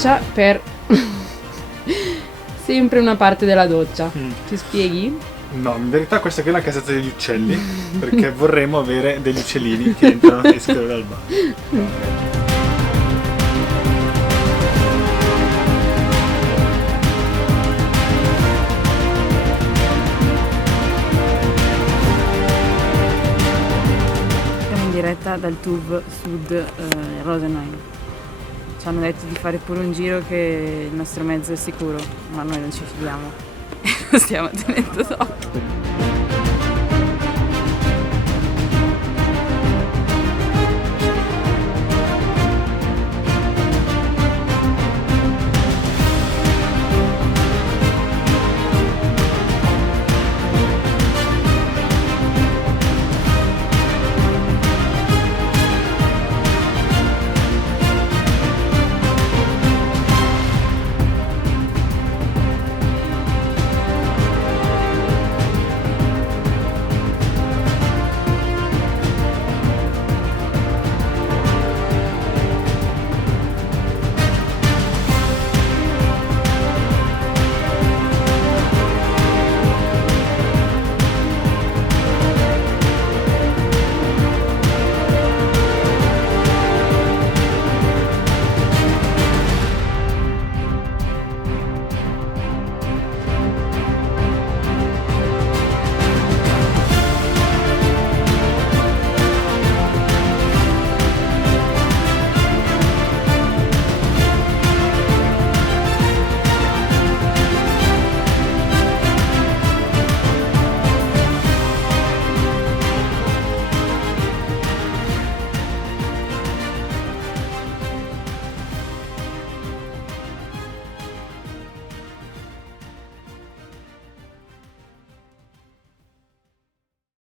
doccia per sempre una parte della doccia. Ci spieghi? No, in verità questa qui è la casetta degli uccelli, perché vorremmo avere degli uccellini che entrano e escono dal bagno. No. Diretta dal TUV Sud Rosenheim. Ci hanno detto di fare pure un giro che il nostro mezzo è sicuro, ma noi non ci fidiamo e lo stiamo tenendo d'occhio.